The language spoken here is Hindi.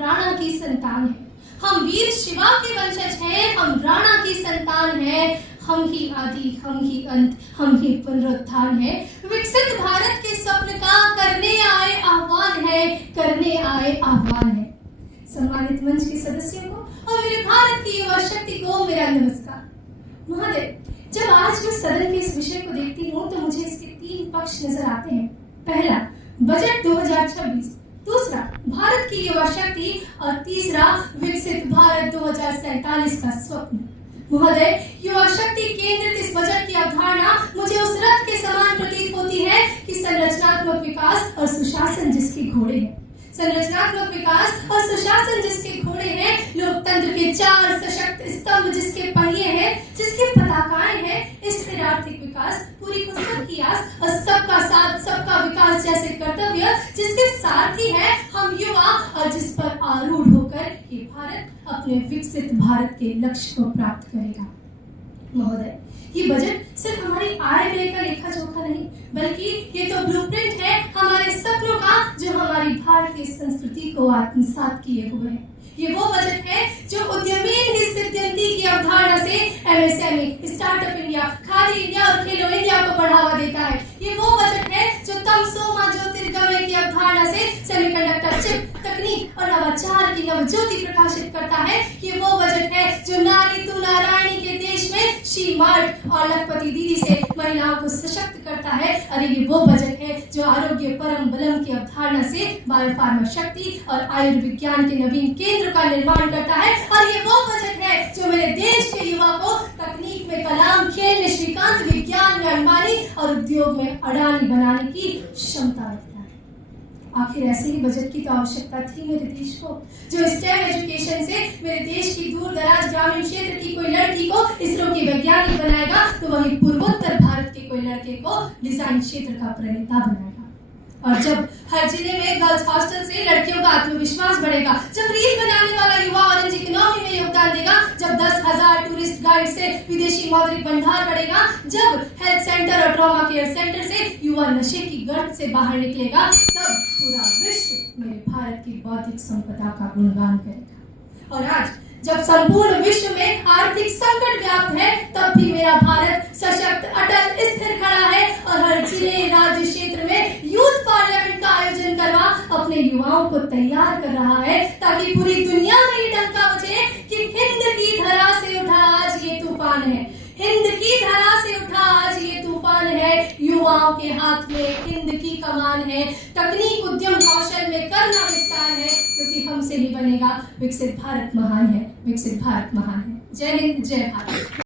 राणा की संतान हैं, हम वीर शिवा के वंशज हैं, हम राणा की संतान हैं, हम ही आदि, हम ही अंत, हम ही पुनरुत्थान है। विकसित भारत के स्वप्न का करने आए आह्वान है, करने आए आह्वान है। सम्मानित मंच के सदस्यों को और मेरे भारत की युवा शक्ति को मेरा नमस्कार। महोदय, जब आज मैं सदन के इस विषय को देखती हूँ तो मुझे इसके 3 पक्ष नजर आते हैं। पहला, बजट 2026, दूसरा, भारत की युवा शक्ति और तीसरा, विकसित भारत 2047 का स्वप्न। महोदय, युवा शक्ति केंद्रित इस बजट की अवधारणा मुझे उस रथ के समान प्रतीत होती है कि संरचनात्मक विकास और सुशासन जिसके घोड़े हैं, संरचनात्मक विकास और सुशासन जिसके घोड़े हैं, लोकतंत्र के 4 सशक्त स्तंभ जिसके पहिए हैं, जिसके पताकाएं हैं, स्थिर आर्थिक विकास, पूरी को सबकी आस और सबका साथ सबका विकास जैसे कर्तव्य जिसके सारथी है हम युवा, और जिस पर आरूढ़ होकर ये भारत अपने विकसित भारत के लक्ष्य को प्राप्त करेगा। महोदय, ये बजट सिर्फ हमारी आय व्यय का लेखा जोखा नहीं, बल्कि ये तो ब्लूप्रिंट है हमारे सपनों का जो हमारी भारतीय संस्कृति को आत्मसात किए हुए है। ये वो बजट है जो उद्यमीन की सिद्धि की अवधारणा से MSME, startup India, khadi India और खेलो इंडिया को बढ़ावा देता है। ये वो बजट है जो तमसो मा ज्योतिर्गमय की अवधारणा से सेमीकंडक्टर चिप, तकनीक और नवाचार की नवज्योति प्रकाशित करता है। ये वो बजट है जो नारी तू नारायणी के देश में शी मार्ट और लखपति दीदी से महिलाओं को सशक्त करता है। और ये वो बजट है जो आरोग्य परम बलम की अवधारणा से बायोफार्मा शक्ति और आयुर्विज्ञान के नवीन केंद्र का निर्माण करता है। और ये वो बजट है जो मेरे देश के युवा को तकनीक में कलाम, खेल में श्रीकांत, विज्ञान में अंबानी और उद्योग में अडानी बनाने की क्षमता रखता है। आखिर ऐसे ही बजट की तो आवश्यकता थी मेरे देश को, जो स्टेम एजुकेशन से मेरे देश की दूर दराज ग्रामीण क्षेत्र की कोई लड़की को इसरो की वैज्ञानिक बनाएगा, तो वही पूर्वोत्तर भारत के कोई लड़के को डिजाइन क्षेत्र का प्रणेता बनाएगा। और जब हर जिले में गर्ल्स हॉस्टल से लड़कियों का आत्मविश्वास बढ़ेगा, जब रील बनाने वाला युवा ऑरेंज इकोनॉमी में योगदान देगा, जब 10,000 टूरिस्ट गाइड से विदेशी मौद्रिक भंडार बढ़ेगा, जब हेल्थ सेंटर और ट्रॉमा केयर सेंटर से युवा नशे की गर्त से बाहर निकलेगा, तब पूरा विश्व मेरे भारत की बौद्धिक संपदा का गुणगान करेगा। और आज जब संपूर्ण विश्व में आर्थिक संकट व्याप्त है, तब भी मेरा भारत सशक्त, अटल, स्थिर खड़ा है और हर जिले, राज्य, क्षेत्र में यूथ पार्लियामेंट का आयोजन करवा अपने युवाओं को तैयार कर रहा है, ताकि पूरी दुनिया में ये डंका बजे कि हिंद की धरा से उठा आज ये तूफान है, हिंद की धरा से उठा आज ये तूफान है। युवाओं के हाथ में हिंद की कमान है, तकनीक, उद्यम, कौशल में करना विस्तार है, क्योंकि हमसे ही बनेगा विकसित भारत महान है, विकसित भारत महान है। जय हिंद, जय भारत।